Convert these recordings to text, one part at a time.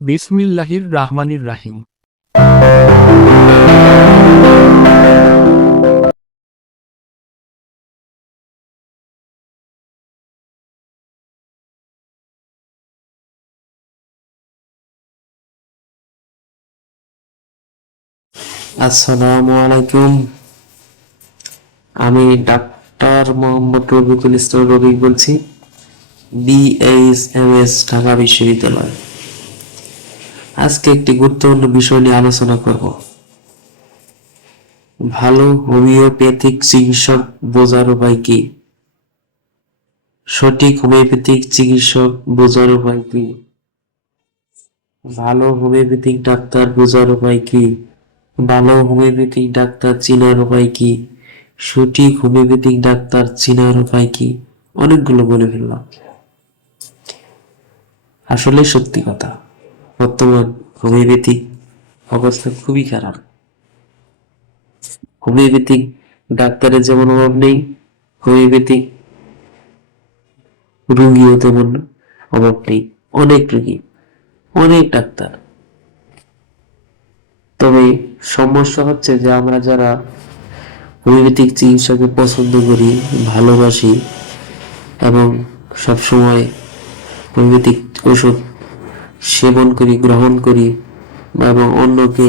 বিসমিল্লাহির রাহমানির রাহিম। আসসালামু আলাইকুম। আমি ডাক্তার মোহাম্মদ রবিকুল ইসলাম রবি বলছি, বিএইচএমএস ঢাকা বিশ্ববিদ্যালয়। আজকে একটি গুরুত্বপূর্ণ বিষয় নিয়ে আলোচনা করব। ভালো হোমিওপ্যাথিক চিকিৎসক বোঝার উপায় কি? সঠিক হোমিওপ্যাথিক চিকিৎসক বোঝার উপায় কি? ভালো হোমিওপ্যাথিক ডাক্তার বোঝার উপায় কি? ভালো হোমিওপ্যাথিক ডাক্তার চেনার উপায় কি? সঠিক হোমিওপ্যাথিক ডাক্তার চেনার উপায় কি? অনেকগুলো বলে ফেললাম। আসলে সত্যি কথা, বর্তমান হোমিওপ্যাথিক অবস্থা খুবই খারাপ। হোমিওপ্যাথিক ডাক্তারের যেমন অভাব নেই, হোমিওপ্যাথিক রুগীও তেমন অভাব নেই। অনেক রুগী, অনেক ডাক্তার। তবে সমস্যা হচ্ছে যে আমরা যারা হোমিওপ্যাথিক চিকিৎসাকে পছন্দ করি, ভালোবাসি এবং সবসময় হোমিওপ্যাথিক ওষুধ সেবন করি, গ্রহণ করি এবং অন্যকে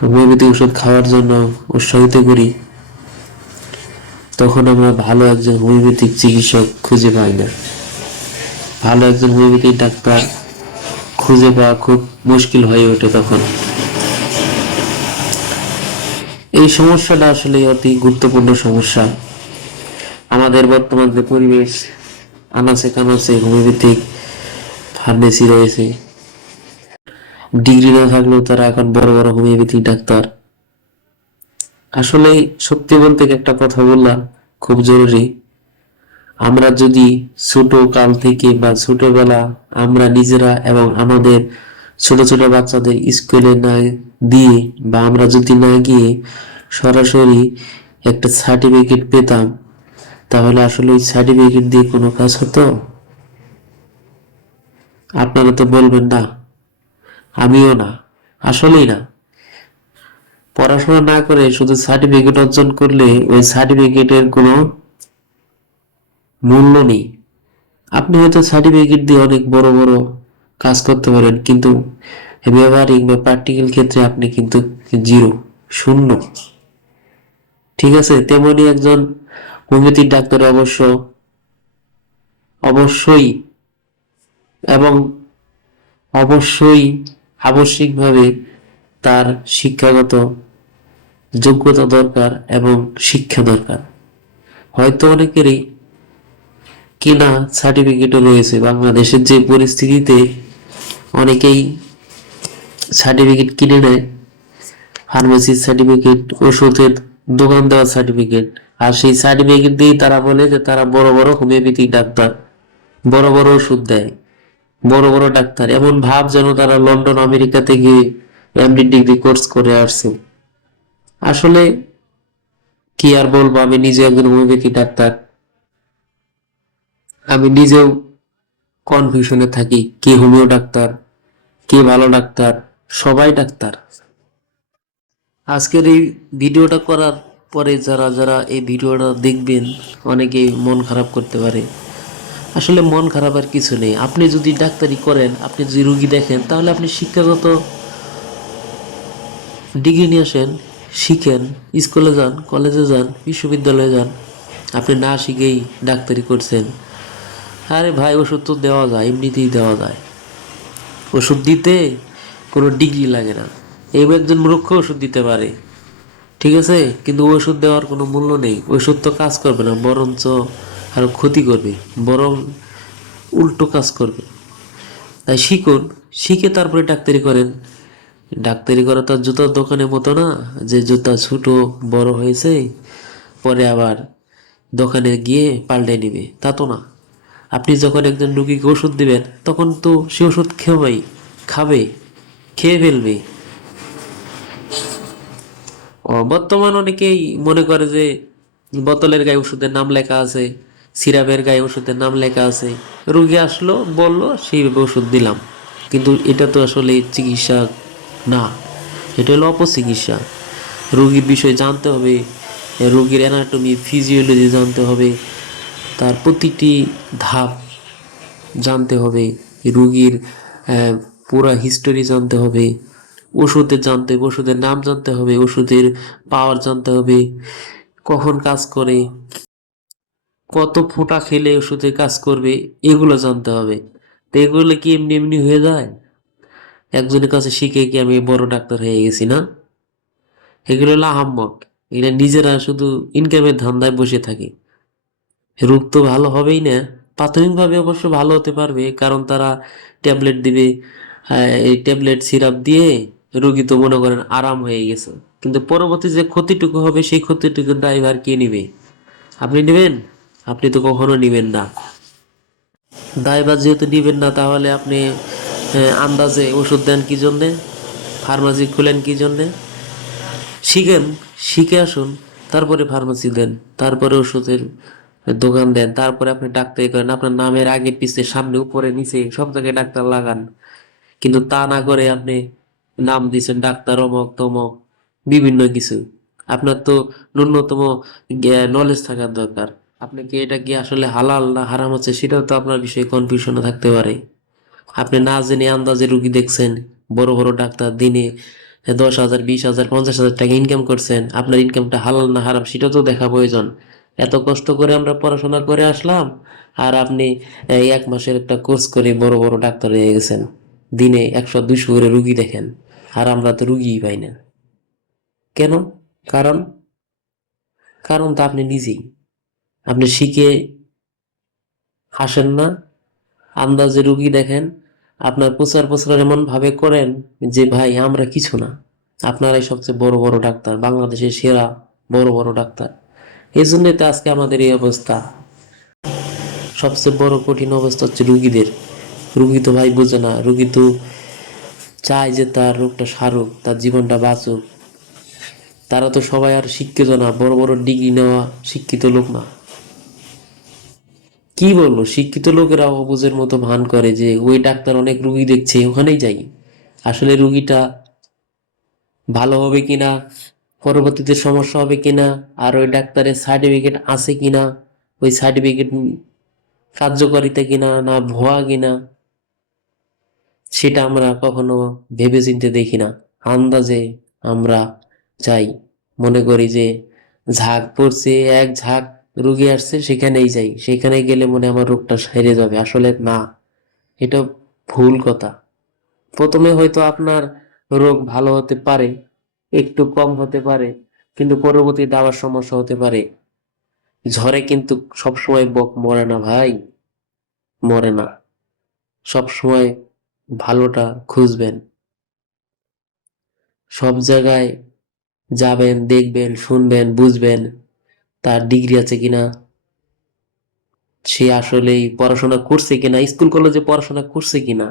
হোমিওপ্যাথিক ওষুধ খাওয়ার জন্য উৎসাহিত করি, তখন আমরা ভালো একজন হোমিওপ্যাথিক চিকিৎসক খুঁজে পাই না। ভালো একজন হোমিওপ্যাথিক ডাক্তার খুঁজে পাওয়া খুব মুশকিল হয়ে ওঠে তখন। এই সমস্যাটা আসলে অতি গুরুত্বপূর্ণ সমস্যা। আমাদের বর্তমান যে পরিবেশ, আনাচে কানাচে হোমিওপ্যাথিক ফার্মেসি রয়েছে, ডিগ্রি না থাকলেও তারা এখন বড় বড় হোমিওপ্যাথিক ডাক্তার। আসলে সত্যি বলতে একটা কথা বললাম, খুব জরুরি। আমরা যদি ছোট কাল থেকে বা ছোটবেলা আমরা নিজেরা এবং আমাদের ছোট ছোট বাচ্চাদের স্কুলে না দিয়ে বা আমরা যদি না গিয়ে সরাসরি একটা সার্টিফিকেট পেতাম, তাহলে আসলে ওই সার্টিফিকেট দিয়ে কোনো কাজ হতো? আপনারা তো বলবেন না, আমিও না, আসলেই না। পড়াশোনা না করে শুধু সার্টিফিকেট অর্জন করলে ওই সার্টিফিকেটের কোনো মূল্য নেই। আপনি হয়তো সার্টিফিকেট দিয়ে অনেক বড় বড় কাজ করতে পারেন, কিন্তু ব্যবহারিক বা প্র্যাকটিক্যাল ক্ষেত্রে আপনি কিন্তু জিরো, শূন্য। ঠিক আছে, তেমনি একজন হোমিওপ্যাথিক ডাক্তার অবশ্যই এবং অবশ্যই আবশ্যিকভাবে তার শিক্ষাগত যোগ্যতা দরকার এবং শিক্ষা দরকার। হয়তো অনেকেরই কিনা সার্টিফিকেটও রয়েছে। বাংলাদেশের যে পরিস্থিতিতে অনেকেই সার্টিফিকেট কিনে নেয়, ফার্মেসির সার্টিফিকেট, ওষুধের দোকান দেওয়ার সার্টিফিকেট, আর সেই সার্টিফিকেট দিয়ে তারা বলে যে তারা বড় বড় হোমিওপ্যাথিক ডাক্তার, বড় বড় ওষুধ দেয়, বড় বড় ডাক্তার। এমন ভাব যেন তারা লন্ডন আমেরিকা থেকে এমডি ডিগ্রি কোর্স করে আসছে। আসলে কি আর বলবো, আমি নিজে একজন হোমিওপ্যাথি ডাক্তার। আমি নিজেও কনফিউশনে থাকি, কে হোমিও ডাক্তার, কে ভালো ডাক্তার। সবাই ডাক্তার। আজকের এই ভিডিওটা করার পরে যারা যারা এই ভিডিওটা দেখবেন, অনেকেই মন খারাপ করতে পারে। আসলে মন খারাপের কিছু নেই। আপনি যদি ডাক্তারি করেন, আপনি যদি রুগী দেখেন, তাহলে আপনি শিক্ষাগত ডিগ্রি নিয়ে আসেন, শিখেন, স্কুলে যান, কলেজে যান, বিশ্ববিদ্যালয়ে যান। আপনি না শিখেই ডাক্তারি করছেন। আরে ভাই, ওষুধ তো দেওয়া যায়, এমনিতেই দেওয়া যায়। ওষুধ দিতে কোনো ডিগ্রি লাগে না। এই একজন মূর্খ ওষুধ দিতে পারে, ঠিক আছে, কিন্তু ওষুধ দেওয়ার কোনো মূল্য নেই। ওষুধ তো কাজ করবে না, বরঞ্চ আরো ক্ষতি করবে, বরং উল্টো কাজ করবে। তাই শিখুন, শিখে তারপরে ডাক্তারি করেন। ডাক্তারি করা তো আর জুতার দোকানের মতো না, যে জুতা ছোট বড় হয়েছে পরে আবার দোকানে গিয়ে পাল্টে নিবে, তা তো না। আপনি যখন একজন রুগীকে ওষুধ দিবেন, তখন তো সে ওষুধ খাবে, খেয়ে ফেলবে। বর্তমান অনেকেই মনে করে যে বোতলের গায়ে ওষুধের নাম লেখা আছে, সিরাপের গায়ে ওষুধের নাম লেখা আছে, রুগী আসলো বললো সেইভাবে ওষুধ দিলাম। কিন্তু এটা তো আসলে চিকিৎসা না, এটা হলো অপচিকিৎসা। রোগীর বিষয়ে জানতে হবে, রোগীর অ্যানাটমি ফিজিওলজি জানতে হবে, তার প্রতিটি ধাপ জানতে হবে, রোগীর পুরা হিস্টোরি জানতে হবে, ওষুধের নাম জানতে হবে, ওষুধের পাওয়ার জানতে হবে, কখন কাজ করে, কত ফোঁটা খেলে ওষুধে কাজ করবে, এগুলো জানতে হবে। তো এগুলো কি এমনি এমনি হয়ে যায়? একজনের কাছে শিখে কি আমি বড় ডাক্তার হয়ে গেছি না? এগুলো হলো আহাম্মক। এরা নিজেরা শুধু ইনকামের ধান্দায় বসে থাকে। রোগ তো ভালো হবেই না। প্রাথমিকভাবে অবশ্য ভালো হতে পারবে, কারণ তারা ট্যাবলেট দিবে। এই ট্যাবলেট সিরাপ দিয়ে রোগী তো মনে করেন আরাম হয়ে গেছে, কিন্তু পরবর্তী যে ক্ষতিটুকু হবে সেই ক্ষতিটুকু ড্রাইভার কে নিবে? আপনি নেবেন? আপনি তো কখনো নিবেন না। দায়ভার যেহেতু নিবেন না, তাহলে আপনি আন্দাজে ওষুধ দেন কি জন্যে? ফার্মাসি খুলেন কি জন্যে? শিখেন, শিখে আসুন, তারপরে ফার্মাসি দেন, তারপরে ওষুধের দোকান দেন, তারপরে আপনি ডাক্তারি করেন। আপনার নামের আগে পিছে সামনে উপরে নিচে সব জায়গায় ডাক্তার লাগান। কিন্তু তা না করে আপনি নাম দিচ্ছেন ডাক্তার অমক তমক বিভিন্ন কিছু। আপনার তো ন্যূনতম নলেজ থাকার দরকার। আপনি কি এটা কি আসলে হালাল না হারাম হচ্ছে সেটাও তো আপনার বিষয়ে কনফিউশন থাকতে পারে। আপনি না জেনে আন্দাজে রুগী দেখছেন, বড় বড় ডাক্তার দিনে 10,000 20,000 50,000 টাকা ইনকাম করছেন, আপনার ইনকামটা হালাল না হারাম সেটা তো দেখা প্রয়োজন। এত কষ্ট করে আমরা পড়াশোনা করে আসলাম, আর আপনি এই 1 মাসের একটা কোর্স করে বড় বড় ডাক্তার হয়ে গেছেন, দিনে 100 200 করে রুগী দেখেন, আর আমরা তো রুগীই পাই না। কেন? কারণ কারণ তো আপনি নিজেই, আপনি শিখে আসেন না, আন্দাজে রুগী দেখেন, আপনার প্রচার প্রচার এমন ভাবে করেন যে ভাই আমরা কিছু না, আপনারাই সবচেয়ে বড় বড় ডাক্তার, বাংলাদেশের সেরা বড় বড় ডাক্তার। এই জন্যই তো আজকে আমাদের এই অবস্থা। সবচেয়ে বড় কঠিন অবস্থা হচ্ছে রুগীদের। রুগী তো ভাই বোঝে না, রুগী তো চায় যে তার রোগটা সারুক, তার জীবনটা বাঁচুক। তারা তো সবাই আর শিক্ষিত না, বড় বড় ডিগ্রি নেওয়া শিক্ষিত লোক না। কি বলবো, শিক্ষিত লোকেরা অবুঝের মতো ভান করে যে ওই ডাক্তার অনেক রুগী দেখছে ওখানেই যাই। আসলে রুগীটা ভালো হবে কিনা, পরবর্তীতে সমস্যা হবে কিনা, আর ওই ডাক্তারের সার্টিফিকেট আছে কিনা, ওই সার্টিফিকেট কার্যকারিতা কিনা না ভুয়া কিনা, সেটা আমরা কখনো ভেবে চিন্তে দেখি না। আন্দাজে আমরা যাই, মনে করি যে ঝাঁক পড়ছে, এক ঝাঁক রুগী আসছে সেখানেই যাই, সেখানে গেলে মনে হয় আমার রোগটা সেরে যাবে। আসলে না, এটা ভুল কথা। প্রথমে হয়তো আপনার রোগ ভালো হতে পারে, একটু কম হতে পারে, কিন্তু পরবর্তীতে আবার সমস্যা হতে পারে। ঝড়ে কিন্তু সবসময় বক মরে না ভাই, মরে না। সবসময় ভালোটা খুঁজবেন, সব জায়গায় যাবেন, দেখবেন, শুনবেন, বুঝবেন তার ডিগ্রি আছে কিনা, সে আসলেই পড়াশোনা করছে কিনা, স্কুল কলেজে পড়াশোনা করছে কিনা।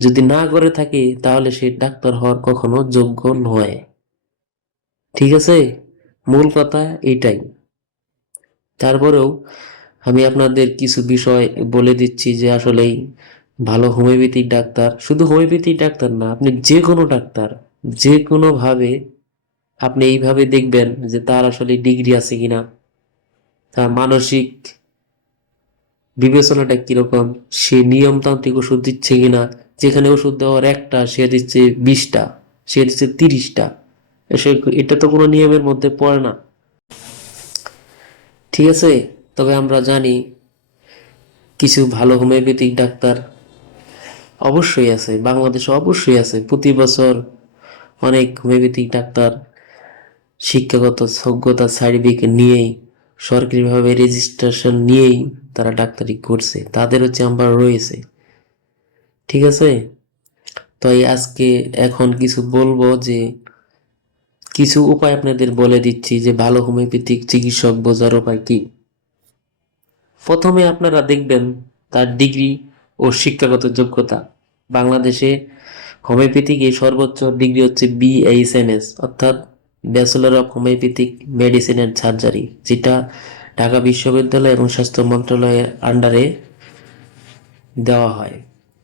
যদি না করে থাকে তাহলে সে ডাক্তার হওয়ার কখনো যোগ্য নয়। ঠিক আছে, মূল কথা এটাই। তারপরেও আমি আপনাদের কিছু বিষয় বলে দিচ্ছি যে আসলেই ভালো হোমিওপ্যাথিক ডাক্তার, শুধু হোমিওপ্যাথিক ডাক্তার না, আপনি যে কোনো ডাক্তার, যে কোনো ভাবে আপনি এইভাবে দেখবেন যে তার আসলে ডিগ্রি আছে কিনা, তার মানসিক বিবেচনাটা কিরকম, সে নিয়মতান্ত্রিক ওষুধ দিচ্ছে কিনা। যেখানে ওষুধ দেওয়ার একটা, সে দিচ্ছে 20টা, সে দিচ্ছে 30টা। এটা তো কোনো নিয়মের মধ্যে পড়ে না। ঠিক আছে, তবে আমরা জানি কিছু ভালো হোমিওপ্যাথিক ডাক্তার অবশ্যই আছে, বাংলাদেশে অবশ্যই আছে। প্রতি বছর অনেক হোমিওপ্যাথিক ডাক্তার শিক্ষাগত যোগ্যতা সার্টিফিকেট নিয়েই, সরকারিভাবে রেজিস্ট্রেশন নিয়েই তারা ডাক্তারি করছে, তাদেরও চেম্বার রয়েছে। ঠিক আছে, তাই আজকে এখন কিছু বলবো, যে কিছু উপায় আপনাদের বলে দিচ্ছি যে ভালো হোমিওপ্যাথিক চিকিৎসক বোঝার উপায় কি। প্রথমে আপনারা দেখবেন তার ডিগ্রি ও শিক্ষাগত যোগ্যতা। বাংলাদেশে হোমিওপ্যাথিক এই সর্বোচ্চ ডিগ্রি হচ্ছে BHMS, অর্থাৎ bachelor of homeopathic medicine and surgery, যেটা ঢাকা বিশ্ববিদ্যালয় এবং স্বাস্থ্য মন্ত্রণালয়ের আন্ডারে দেওয়া হয়।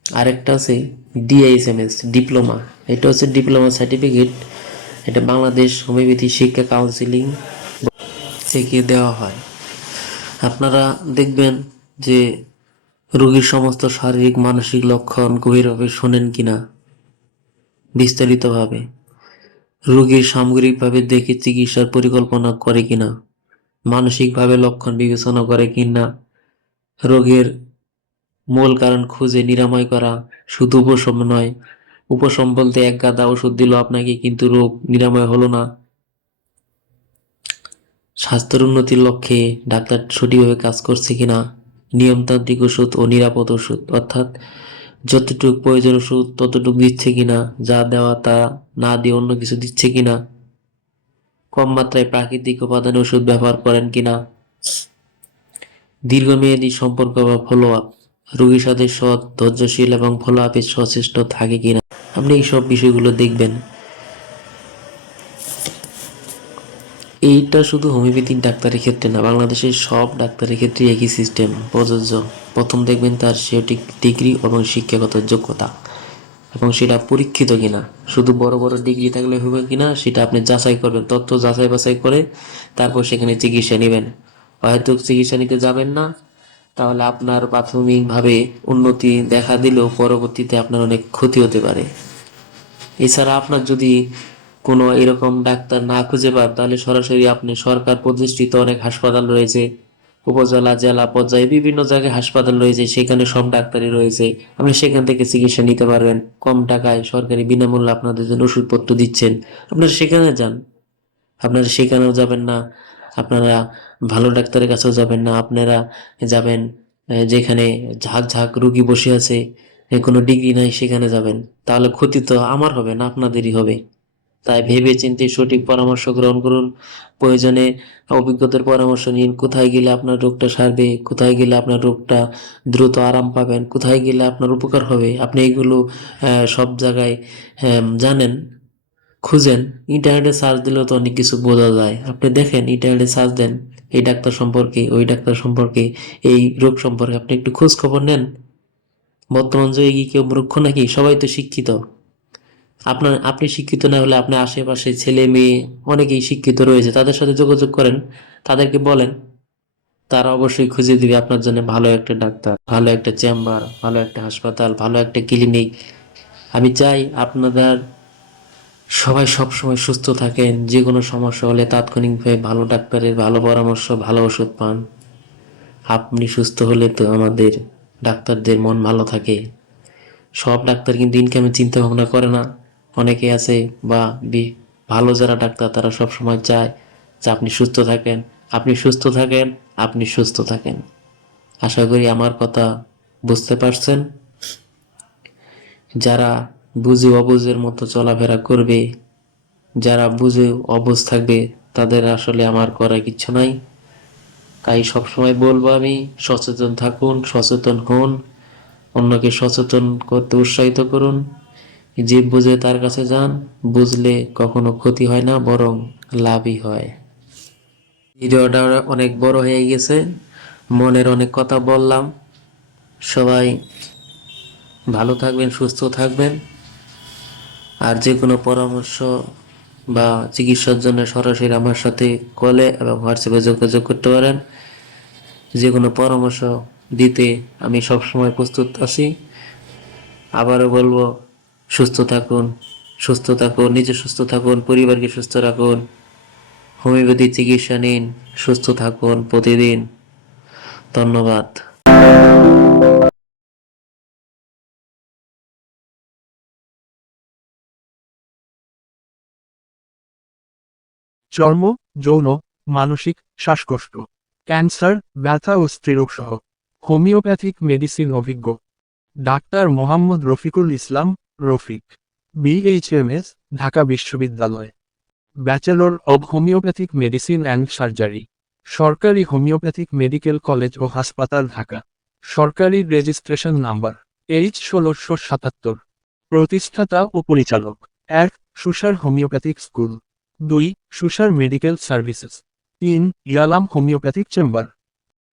আরেকটা আছে ডিআইএসএমএস ডিপ্লোমা, এটা হচ্ছে ডিপ্লোমা সার্টিফিকেট। এটা বাংলাদেশ হোমিওপ্যাথি শিক্ষা কাউন্সিলিং থেকে দেওয়া হয়। আপনারা দেখবেন যে রোগীর সমস্ত শারীরিক মানসিক লক্ষণ গভীরভাবে শোনেন কিনা, বিস্তারিতভাবে রোগীর সামগ্রিকভাবে দেখে চিকিৎসার পরিকল্পনা করে কিনা, মানসিকভাবে লক্ষণ বিবেচনা করে কিনা, রোগের মূল কারণ খুঁজে নিরাময় করা, শুধু উপশম নয়। উপশম বলতে এক গাদা ওষুধ দিল আপনাকে কিন্তু রোগ নিরাময় হলো না। স্বাস্থ্যের উন্নতির লক্ষ্যে ডাক্তার সঠিকভাবে কাজ করছে কিনা, নিয়মতান্ত্রিক ওষুধ ও নিরাপদ ওষুধ, অর্থাৎ যতটুকু প্রয়োজন ওষুধ ততটুকু দিচ্ছে কিনা, যা দেওয়া তা না দিয়ে অন্য কিছু দিচ্ছে কিনা, কম মাত্রায় প্রাকৃতিক উপাদানের ওষুধ ব্যবহার করেন কিনা, দীর্ঘমেয়াদী সম্পর্ক বা ফলো আপ, রোগীর সাথে সৎ, ধৈর্যশীল এবং ফলো আপে সচেষ্ট থাকে কিনা, আপনি এই সব বিষয়গুলো দেখবেন। এইটা শুধু হোমিওপ্যাথিক ডাক্তারের ক্ষেত্রে না, বাংলাদেশের সব ডাক্তারের ক্ষেত্রে একই সিস্টেম প্রযোজ্য। প্রথম দেখবেন তার সঠিক ডিগ্রি এবং শিক্ষাগত যোগ্যতা, এবং সেটা পরীক্ষিত কিনা। শুধু বড় বড় ডিগ্রি থাকলে হবে কিনা সেটা আপনি যাচাই করবেন, তথ্য যাচাই বাছাই করে তারপর সেখানে চিকিৎসা নেবেন। হয়তো চিকিৎসা নিতে যাবেন না, তাহলে আপনার প্রাথমিকভাবে উন্নতি দেখা দিলেও পরবর্তীতে আপনার অনেক ক্ষতি হতে পারে। এছাড়া আপনার যদি কোনো এরকম ডাক্তার না খুঁজে পান, তাহলে সরাসরি আপনি সরকার প্রতিষ্ঠিত অনেক হাসপাতাল রয়েছে, উপজেলা জেলা পর্যায়ে বিভিন্ন জায়গায় হাসপাতাল রয়েছে, সেখানে সব ডাক্তারই রয়েছে, আপনি সেখান থেকে চিকিৎসা নিতে পারবেন। কম টাকায় সরকারি বিনামূল্যে আপনাদের জন্য ওষুধপত্র দিচ্ছেন, আপনারা সেখানে যান। আপনারা সেখানেও যাবেন না, আপনারা ভালো ডাক্তারের কাছেও যাবেন না, আপনারা যাবেন যেখানে ঝাঁক ঝাঁক রুগী বসে আছে, কোনো ডিগ্রি নাই, সেখানে যাবেন। তাহলে ক্ষতি তো আমার হবে না, আপনাদেরই হবে। তাই ভেবে চিন্তে সঠিক পরামর্শ গ্রহণ করুন। প্রয়োজনে অভিজ্ঞতার পরামর্শ নিন। কোথায় গেলে আপনার রোগটা সারবে, কোথায় গেলে আপনার রোগটা দ্রুত আরাম পাবেন, কোথায় গেলে আপনার উপকার হবে, আপনি এগুলো সব জায়গায় জানেন, খুঁজেন। ইন্টারনেটে সার্চ দিলেও তো অনেক কিছু বোঝা যায়। আপনি দেখেন, ইন্টারনেটে সার্চ দেন এই ডাক্তার সম্পর্কে, ওই ডাক্তার সম্পর্কে, এই রোগ সম্পর্কে, আপনি একটু খোঁজ খবর নেন। বর্তমান যুগে কি কেউ মূর্খ নাকি? সবাই তো শিক্ষিত। আপনি শিক্ষিত না হলে আপনার আশেপাশে ছেলে মেয়ে অনেকেই শিক্ষিত রয়েছে, তাদের সাথে যোগাযোগ করেন, তাদেরকে বলেন, তারা অবশ্যই খুঁজে দিবে আপনার জন্য ভালো একটা ডাক্তার, ভালো একটা চেম্বার, ভালো একটা হাসপাতাল, ভালো একটা ক্লিনিক। আমি চাই আপনাদের সবাই সবসময় সুস্থ থাকেন, যে কোনো সমস্যা হলে তাৎক্ষণিকভাবে ভালো ডাক্তারের ভালো পরামর্শ, ভালো ওষুধ পান। আপনি সুস্থ হলে তো আমাদের ডাক্তারদের মন ভালো থাকে। সব ডাক্তার কিন্তু ইনকামের চিন্তা ভাবনা করে না। অনেকে আছে বা ভালো যারা ডাক্তার তারা সব সময় চায় যে আপনি সুস্থ থাকেন, আপনি সুস্থ থাকেন, আপনি সুস্থ থাকেন। আশা করি আমার কথা বুঝতে পারছেন। যারা বুঝে অবুঝের মতো চলাফেরা করবে, যারা বুঝে অবুঝ থাকবে, তাদের আসলে আমার করার কিচ্ছু নাই। তাই সবসময় বলবো আমি, সচেতন থাকুন, সচেতন হন, অন্যকে সচেতন করতে উৎসাহিত করুন। যে বুঝে তার কাছে যান, বুঝলে কখনো ক্ষতি হয় না, বরং লাভই হয়। ভিডিওটা অনেক বড় হয়ে গেছে, মনের অনেক কথা বললাম। সবাই ভালো থাকবেন, সুস্থ থাকবেন। আর যে কোনো পরামর্শ বা চিকিৎসার জন্য সরাসরি আমার সাথে কলে এবং হোয়াটসঅ্যাপে যোগাযোগ করতে পারেন। যে কোনো পরামর্শ দিতে আমি সবসময় প্রস্তুত আছি। আবারও বলবো, সুস্থ থাকুন, সুস্থ থাকুন, নিজে সুস্থ থাকুন, পরিবারকে সুস্থ রাখুন, হোমিওপ্যাথি চিকিৎসা নিন, সুস্থ থাকুন প্রতিদিন। ধন্যবাদ। চর্ম, যৌন, মানসিক, শ্বাসকষ্ট, ক্যান্সার, ব্যথা ও স্ত্রীরোগ সহ হোমিওপ্যাথিক মেডিসিন অভিজ্ঞ ডাক্তার মোহাম্মদ রফিকুল ইসলাম, রফিক, বিএইচএমএস, ঢাকা বিশ্ববিদ্যালয়, bachelor of homeopathic medicine and surgery, সরকারি হোমিওপ্যাথিক মেডিকেল কলেজ ও হাসপাতাল ঢাকা, সরকারি রেজিস্ট্রেশন নাম্বার H1677, প্রতিষ্ঠাতা ও পরিচালক 1. Susar homeopathic school, 2. Susar medical services, 3. ইয়ালাম homeopathic chamber,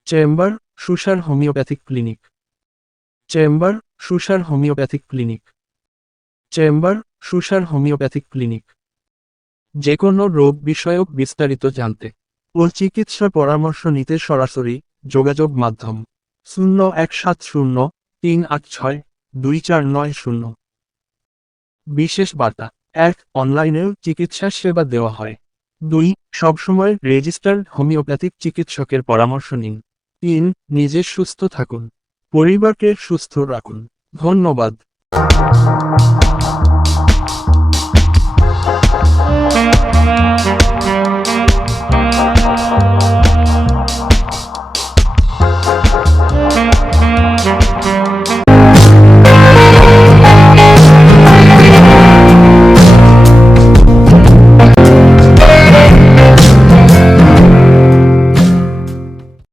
chamber Susar homeopathic clinic, chamber Susar homeopathic clinic. Chamber Susar homeopathic clinic. যে কোনো রোগ বিষয়ক বিস্তারিত জানতে ও চিকিৎসা পরামর্শ নিতে সরাসরি যোগাযোগ মাধ্যম 0170-386-2490। বিশেষ বার্তা 1. অনলাইনেও চিকিৎসা সেবা দেওয়া হয়। 2. সবসময় রেজিস্টার্ড হোমিওপ্যাথিক চিকিৎসকের পরামর্শ নিন। 3. নিজে সুস্থ থাকুন, পরিবারকে সুস্থ রাখুন। ধন্যবাদ।